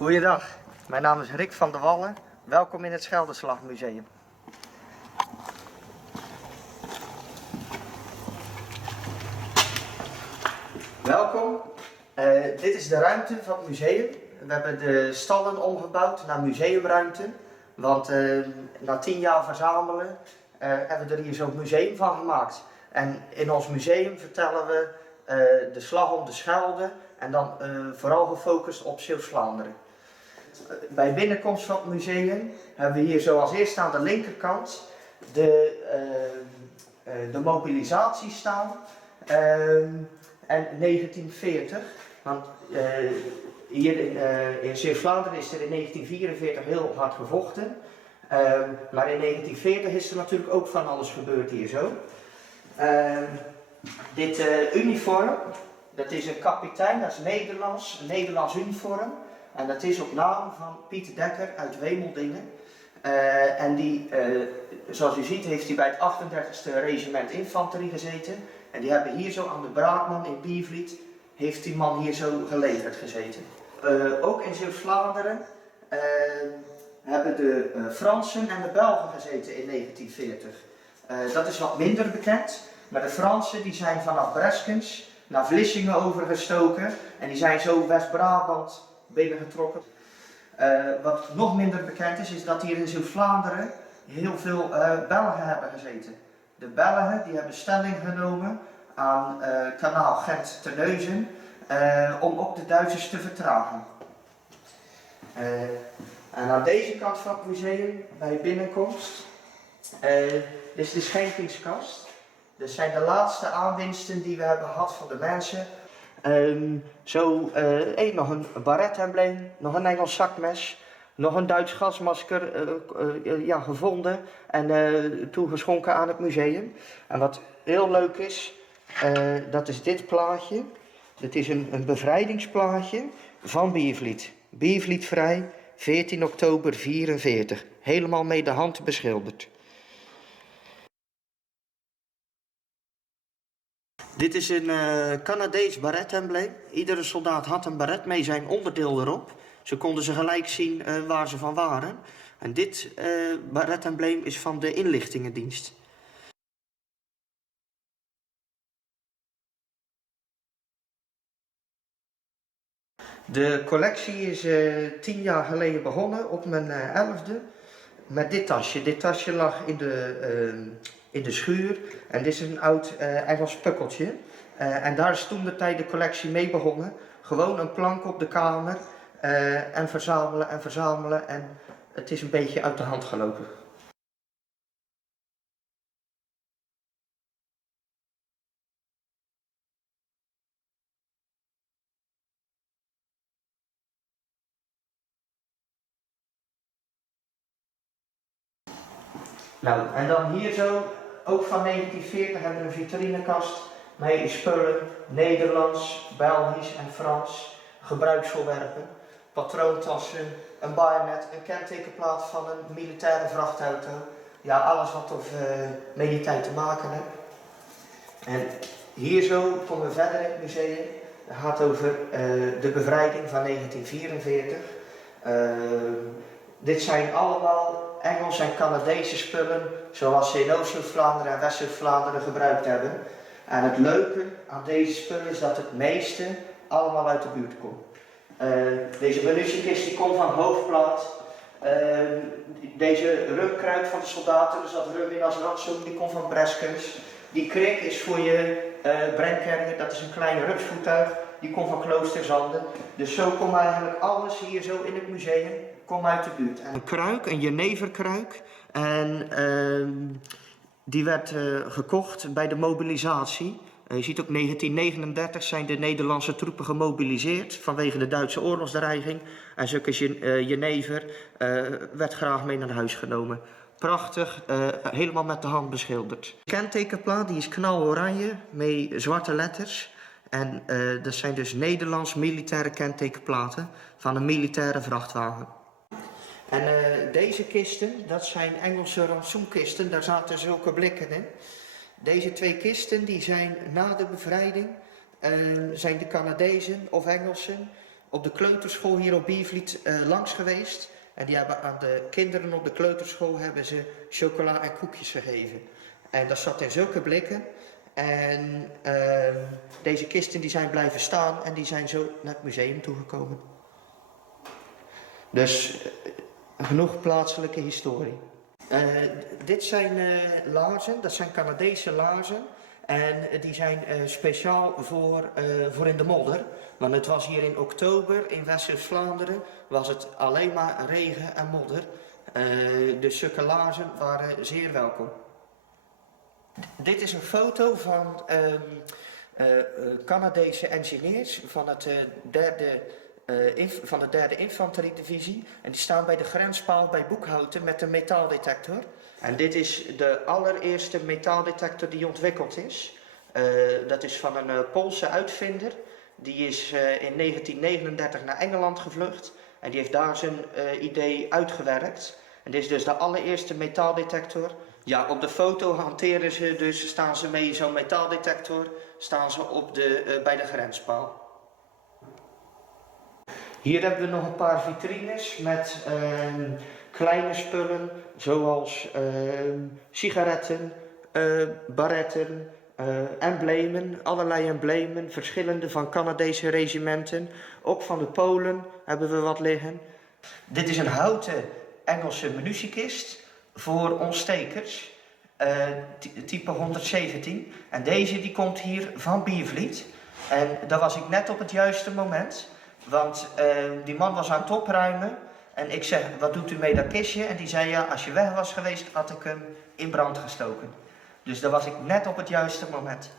Goeiedag, mijn naam is Rick van der Wallen. Welkom in het Scheldeslagmuseum. Welkom. Dit is de ruimte van het museum. We hebben de stallen omgebouwd naar museumruimte. Want na 10 jaar verzamelen hebben we er hier zo'n museum van gemaakt. En in ons museum vertellen we de slag om de Schelde en dan vooral gefocust op Zeeuws-Vlaanderen. Bij binnenkomst van het museum hebben we hier zo als eerste aan de linkerkant de mobilisatie staan en 1940. Want hier in Zeeuws-Vlaanderen is er in 1944 heel hard gevochten. Maar in 1940 is er natuurlijk ook van alles gebeurd hier zo. Dit uniform, dat is een kapitein, dat is Nederlands, een Nederlands uniform. En dat is op naam van Piet Dekker uit Wemeldingen. En die, zoals u ziet, heeft hij bij het 38e regiment infanterie gezeten. En die hebben hier zo aan de Braakman in Biervliet, heeft die man hier zo gelegerd gezeten. Ook in Zeeuws-Vlaanderen hebben de Fransen en de Belgen gezeten in 1940. Dat is wat minder bekend, maar de Fransen die zijn vanaf Breskens naar Vlissingen overgestoken. En die zijn zo West-Brabant binnengetrokken. Wat nog minder bekend is dat hier in Zeeuws-Vlaanderen heel veel Belgen hebben gezeten. De Belgen die hebben stelling genomen aan kanaal Gent-Terneuzen om ook de Duitsers te vertragen. En aan deze kant van het museum, bij binnenkomst, dit is de schenkingskast. Dit zijn de laatste aanwinsten die we hebben gehad van de mensen. Nog een baret-embleem, nog een Engels zakmes, nog een Duits gasmasker gevonden en toegeschonken aan het museum. En wat heel leuk is, dat is dit plaatje. Het is een bevrijdingsplaatje van Biervliet. Biervliet vrij, 14 oktober 1944. Helemaal met de hand beschilderd. Dit is een Canadees baret-embleem. Iedere soldaat had een baret mee zijn onderdeel erop. Ze konden ze gelijk zien waar ze van waren. En dit baret-embleem is van de inlichtingendienst. De collectie is 10 jaar geleden begonnen, op mijn 11e, met dit tasje. Dit tasje lag in de schuur en dit is een oud Engels pukkeltje. En daar is toen de tijd de collectie mee begonnen. Gewoon een plank op de kamer en verzamelen en het is een beetje uit de hand gelopen. Nou, en dan hier zo, ook van 1940 hebben we een vitrinekast met spullen, Nederlands, Belgisch en Frans, gebruiksvoorwerpen, patroontassen, een bajonet, een kentekenplaat van een militaire vrachtauto. Ja, alles wat met die tijd te maken heeft. En hier zo komen we verder in het museum. Het gaat over de bevrijding van 1944. Dit zijn allemaal Engelse en Canadese spullen zoals ze in Oost-Vlaanderen en West-Vlaanderen gebruikt hebben. En het leuke aan deze spullen is dat het meeste allemaal uit de buurt komt. Deze munitiekist die komt van Hoofdplaat. Deze rumkruik van de soldaten, dus dat rum in als rantsoen, die komt van Breskens. Die krik is voor je brengcarrier, dat is een klein rupsvoertuig, die komt van Kloosterzanden. Dus zo komt eigenlijk alles hier zo in het museum, komt uit de buurt. En een kruik, een jeneverkruik, en die werd gekocht bij de mobilisatie. Je ziet ook 1939 zijn de Nederlandse troepen gemobiliseerd vanwege de Duitse oorlogsdreiging. En zulke jenever werd graag mee naar huis genomen. Prachtig, helemaal met de hand beschilderd. De kentekenplaat die is knaloranje met zwarte letters. En dat zijn dus Nederlands militaire kentekenplaten van een militaire vrachtwagen. En deze kisten, dat zijn Engelse rantsoenkisten, daar zaten zulke blikken in. Deze 2 kisten die zijn na de bevrijding, zijn de Canadezen of Engelsen op de kleuterschool hier op Biervliet langs geweest. En die hebben aan de kinderen op de kleuterschool hebben ze chocola en koekjes gegeven. En dat zat in zulke blikken. En deze kisten die zijn blijven staan en die zijn zo naar het museum toegekomen. Dus genoeg plaatselijke historie. Dit zijn laarzen, dat zijn Canadese laarzen. En die zijn speciaal voor in de modder. Want het was hier in oktober in West-Vlaanderen was het alleen maar regen en modder. Dus zulke laarzen waren zeer welkom. Dit is een foto van Canadese engineers van de derde infanteriedivisie. En die staan bij de grenspaal bij Boekhouten met een metaaldetector. En dit is de allereerste metaaldetector die ontwikkeld is. Dat is van een Poolse uitvinder. Die is in 1939 naar Engeland gevlucht. En die heeft daar zijn idee uitgewerkt. En dit is dus de allereerste metaaldetector. Ja, op de foto hanteren ze dus, staan ze mee zo'n metaaldetector, staan ze bij de grenspaal. Hier hebben we nog een paar vitrines met kleine spullen, zoals sigaretten, barretten, emblemen, allerlei emblemen, verschillende van Canadese regimenten. Ook van de Polen hebben we wat liggen. Dit is een houten Engelse munitiekist voor ontstekers, type 117. En deze die komt hier van Biervliet. En daar was ik net op het juiste moment, want die man was aan het opruimen. En ik zeg, wat doet u mee dat kistje? En die zei, ja, als je weg was geweest, had ik hem in brand gestoken. Dus daar was ik net op het juiste moment.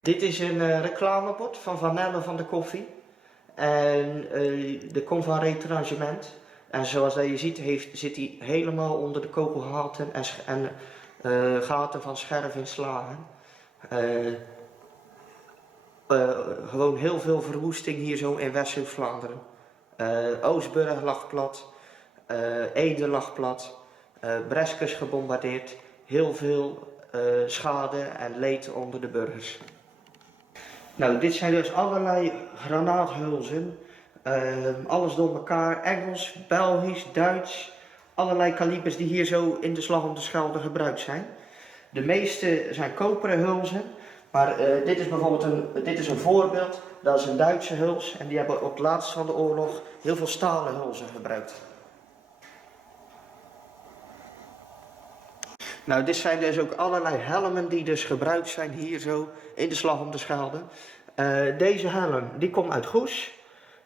Dit is een reclamebord van Van Nelle van de koffie. En de komt van Retrangement. En zoals je ziet zit hij helemaal onder de kogelgaten en gaten van scherfinslagen. Gewoon heel veel verwoesting hier zo in West-Vlaanderen. Oostburg lag plat, Ede lag plat, Breskes gebombardeerd. Heel veel schade en leed onder de burgers. Nou, dit zijn dus allerlei granaathulzen. Alles door elkaar, Engels, Belgisch, Duits. Allerlei kalibers die hier zo in de Slag om de Schelde gebruikt zijn. De meeste zijn koperen hulzen. Maar dit is bijvoorbeeld dit is een voorbeeld. Dat is een Duitse huls. En die hebben op het laatst van de oorlog heel veel stalen hulzen gebruikt. Nou, dit zijn dus ook allerlei helmen die dus gebruikt zijn hier zo in de Slag om de Schelde. Deze helm, die komt uit Goes.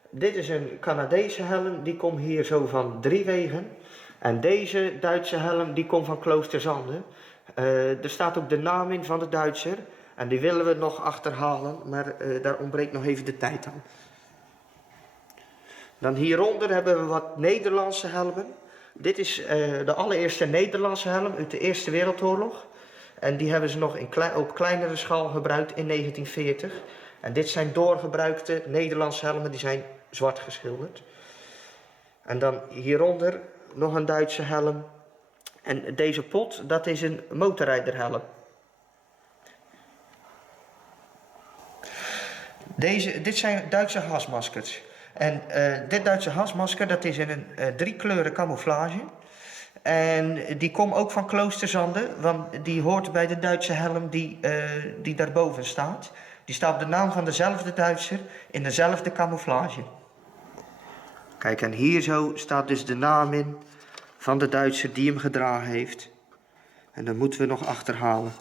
Dit is een Canadese helm, die komt hier zo van Driewegen. En deze Duitse helm, die komt van Kloosterzande. Er staat ook de naam in van de Duitser. En die willen we nog achterhalen, maar daar ontbreekt nog even de tijd aan. Dan hieronder hebben we wat Nederlandse helmen. Dit is de allereerste Nederlandse helm uit de Eerste Wereldoorlog. En die hebben ze nog op kleinere schaal gebruikt in 1940. En dit zijn doorgebruikte Nederlandse helmen, die zijn zwart geschilderd. En dan hieronder nog een Duitse helm. En deze pot, dat is een motorrijderhelm. Dit zijn Duitse gasmaskers. En dit Duitse gasmasker, dat is in een 3 kleuren camouflage. En die komt ook van Kloosterzande, want die hoort bij de Duitse helm die daarboven staat. Die staat op de naam van dezelfde Duitser in dezelfde camouflage. Kijk, en hier zo staat dus de naam in van de Duitser die hem gedragen heeft. En dat moeten we nog achterhalen.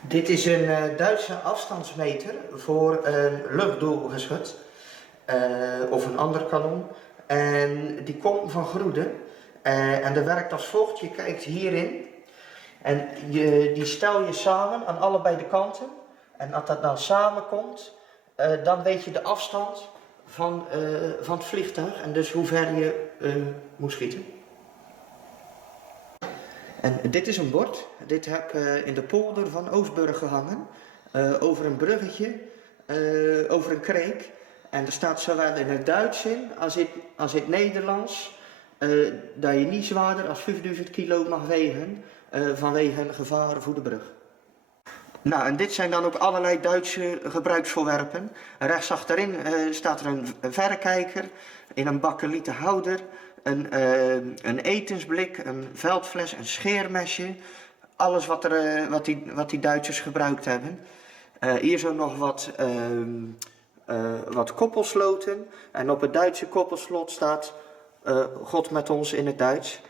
Dit is een Duitse afstandsmeter voor een luchtdoelgeschut of een ander kanon. En die komt van Groede en dat werkt als volgt. Je kijkt hierin en die stel je samen aan allebei de kanten. En als dat dan samenkomt, dan weet je de afstand van het vliegtuig en dus hoe ver je moet schieten. En dit is een bord. Dit heb ik in de polder van Oostburg gehangen. Over een bruggetje over een kreek. En er staat zowel in het Duits in als in het Nederlands dat je niet zwaarder dan 5000 kilo mag wegen vanwege gevaren voor de brug. Nou, en dit zijn dan ook allerlei Duitse gebruiksvoorwerpen. Rechts achterin staat er een verrekijker in een bakkelieten houder, een etensblik, een veldfles, een scheermesje. Alles wat die Duitsers gebruikt hebben. Hier zo nog wat koppelsloten. En op het Duitse koppelslot staat God met ons in het Duits.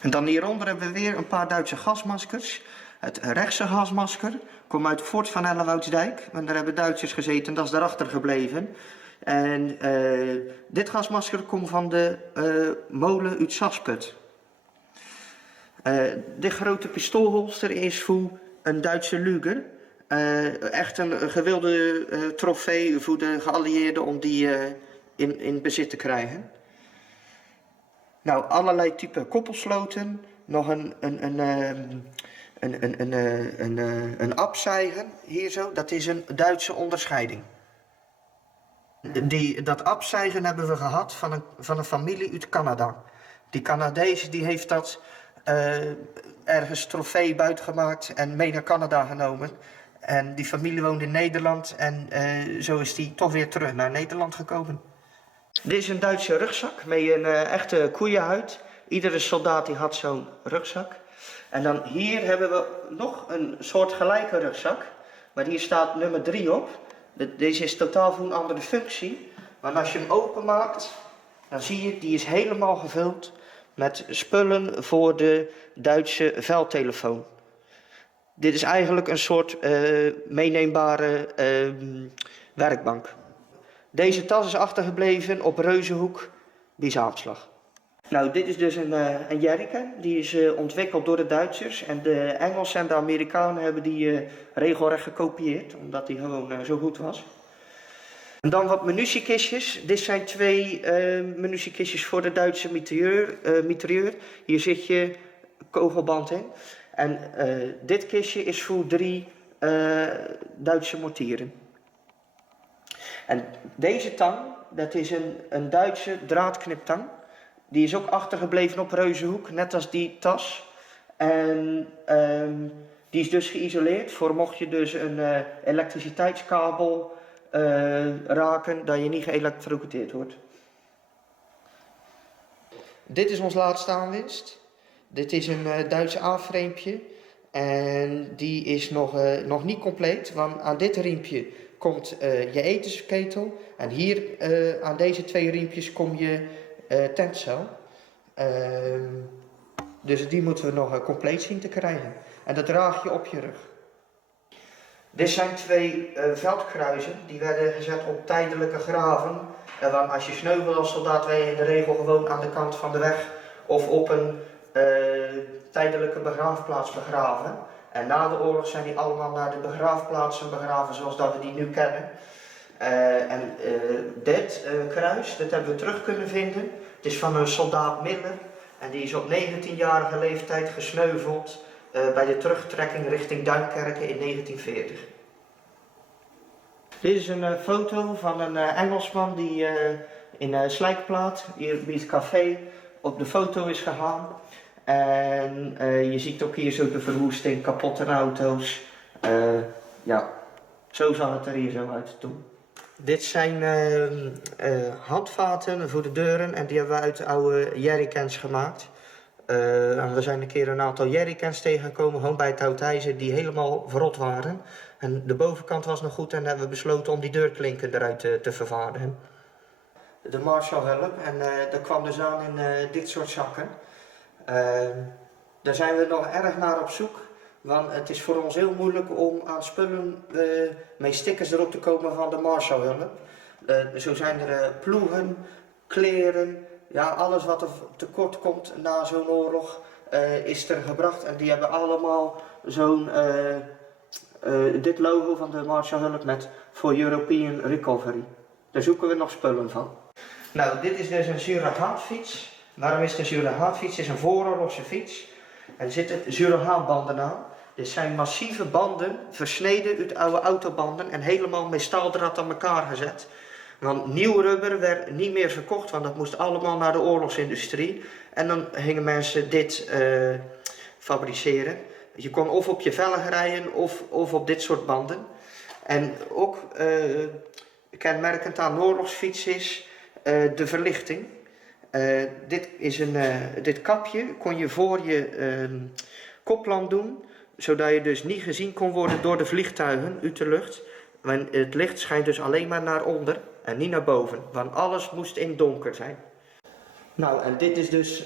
En dan hieronder hebben we weer een paar Duitse gasmaskers. Het rechtse gasmasker komt uit Fort van Ellewoudsdijk. En daar hebben Duitsers gezeten, dat is daarachter gebleven. En dit gasmasker komt van de molen uit Sasput. Dit grote pistoolholster is voor een Duitse Luger. Echt een gewilde trofee voor de geallieerden om die in bezit te krijgen. Nou, allerlei type koppelsloten. Nog een abzeigen hier zo. Dat is een Duitse onderscheiding. Dat abzeigen hebben we gehad van een familie uit Canada. Die Canadees die heeft dat ergens trofee buitgemaakt en mee naar Canada genomen. En die familie woont in Nederland en zo is die toch weer terug naar Nederland gekomen. Dit is een Duitse rugzak met een echte koeienhuid. Iedere soldaat die had zo'n rugzak. En dan hier hebben we nog een soort gelijke rugzak. Maar hier staat nummer 3 op. Deze is totaal voor een andere functie. Maar als je hem openmaakt, dan zie je, die is helemaal gevuld met spullen voor de Duitse veldtelefoon. Dit is eigenlijk een soort meeneembare werkbank. Deze tas is achtergebleven op Reuzenhoek bij Zaamslag. Nou, dit is dus een jerrycan. Die is ontwikkeld door de Duitsers. En de Engelsen en de Amerikanen hebben die regelrecht gekopieerd. Omdat die gewoon zo goed was. En dan wat munitiekistjes. Dit zijn 2 munitiekistjes voor de Duitse mitrailleur. Hier zit je kogelband in. En dit kistje is voor 3 Duitse mortieren. En deze tang, dat is een Duitse draadkniptang. Die is ook achtergebleven op Reuzenhoek, net als die tas. En die is dus geïsoleerd voor mocht je dus een elektriciteitskabel raken, dat je niet geëlektrocuteerd wordt. Dit is ons laatste aanwinst. Dit is een Duitse A-framepje. En die is nog niet compleet, want aan dit riempje komt je etensketel. En hier aan deze 2 riempjes komt je tentcel. Dus die moeten we nog compleet zien te krijgen. En dat draag je op je rug. Dit zijn 2 veldkruizen. Die werden gezet op tijdelijke graven. Want als je sneuvelt als soldaat, ben je in de regel gewoon aan de kant van de weg. Of op een tijdelijke begraafplaats begraven. En na de oorlog zijn die allemaal naar de begraafplaatsen begraven zoals dat we die nu kennen. Dit kruis, dat hebben we terug kunnen vinden. Het is van een soldaat Miller. En die is op 19-jarige leeftijd gesneuveld bij de terugtrekking richting Duinkerke in 1940. Dit is een foto van een Engelsman die in Slijkplaat, hier bij het café, op de foto is gegaan. En je ziet ook hier zo de verwoesting, kapotte auto's. Ja, zo zag het er hier zo uit toen. Dit zijn handvaten voor de deuren en die hebben we uit oude jerrycans gemaakt. En we zijn een keer een aantal jerrycans tegengekomen, gewoon bij het Houtijzer, die helemaal verrot waren. En de bovenkant was nog goed en hebben we besloten om die deurklinken eruit te vervaardigen. De Marshallhulp en dat kwam dus aan in dit soort zakken. Daar zijn we nog erg naar op zoek, want het is voor ons heel moeilijk om aan spullen met stickers erop te komen van de Marshallhulp. Zo zijn er ploegen, kleren, ja, alles wat er tekort komt na zo'n oorlog is er gebracht. En die hebben allemaal zo'n dit logo van de Marshallhulp met For European Recovery. Daar zoeken we nog spullen van. Nou, dit is dus een Zurahaat-fiets. Waarom is het een Zurahaat-fiets? Het is een vooroorlogse fiets. En er zitten Zurahaat-banden aan. Dit zijn massieve banden, versneden uit oude autobanden en helemaal met staaldraad aan elkaar gezet. Want nieuw rubber werd niet meer verkocht, want dat moest allemaal naar de oorlogsindustrie. En dan gingen mensen dit fabriceren. Je kon of op je velgen rijden of op dit soort banden. En ook kenmerkend aan de oorlogsfiets is de verlichting. Dit kapje kon je voor je koplamp doen, zodat je dus niet gezien kon worden door de vliegtuigen uit de lucht. Want het licht schijnt dus alleen maar naar onder en niet naar boven, want alles moest in donker zijn. Nou, en dit is dus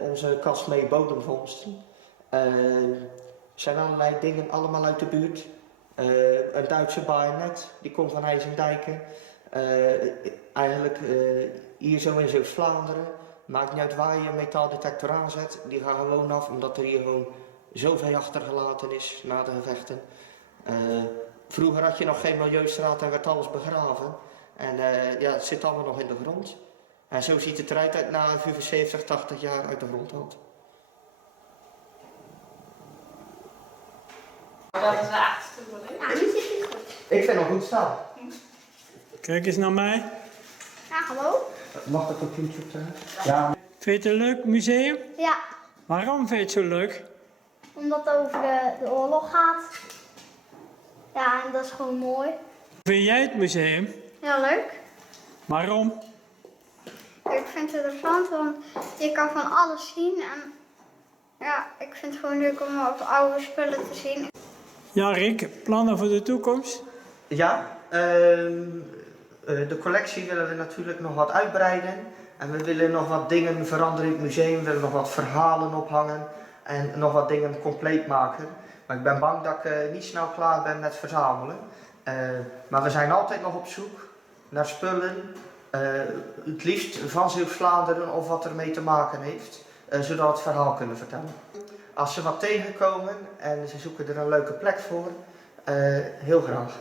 onze kast met bodemvondsten. Zijn allerlei dingen allemaal uit de buurt. Een Duitse bajonet, die komt van IJsendijken. Eigenlijk hier zo in Zeeuws-Vlaanderen, maakt niet uit waar je een metaaldetector aanzet, die gaan gewoon af omdat er hier gewoon zoveel achtergelaten is na de gevechten. Vroeger had je nog geen milieustraat en werd alles begraven. En ja, het zit allemaal nog in de grond. En zo ziet het eruit uit na 75, 80 jaar uit de grond haalt. Dat is de achterste bedoeling. Ja, nu zit het goed. Ik vind nog goed staan. Kijk eens naar mij. Ja, hallo? Mag dat op YouTube zijn? Ja. Vind je het een leuk museum? Ja, Waarom vind je het zo leuk? omdat het over de oorlog gaat. Ja, en dat is gewoon mooi. Vind jij het museum? Ja, leuk. Waarom? Ik vind het interessant, want je kan van alles zien. En ja, ik vind het gewoon leuk om op oude spullen te zien. Ja, Rick, plannen voor de toekomst? Ja, de collectie willen we natuurlijk nog wat uitbreiden. En we willen nog wat dingen veranderen in het museum. We willen nog wat verhalen ophangen. En nog wat dingen compleet maken. Maar ik ben bang dat ik niet snel klaar ben met verzamelen. Maar we zijn altijd nog op zoek naar spullen. Het liefst van Zeeuws-Vlaanderen of wat ermee te maken heeft. Zodat we het verhaal kunnen vertellen. Als ze wat tegenkomen en ze zoeken er een leuke plek voor, heel graag.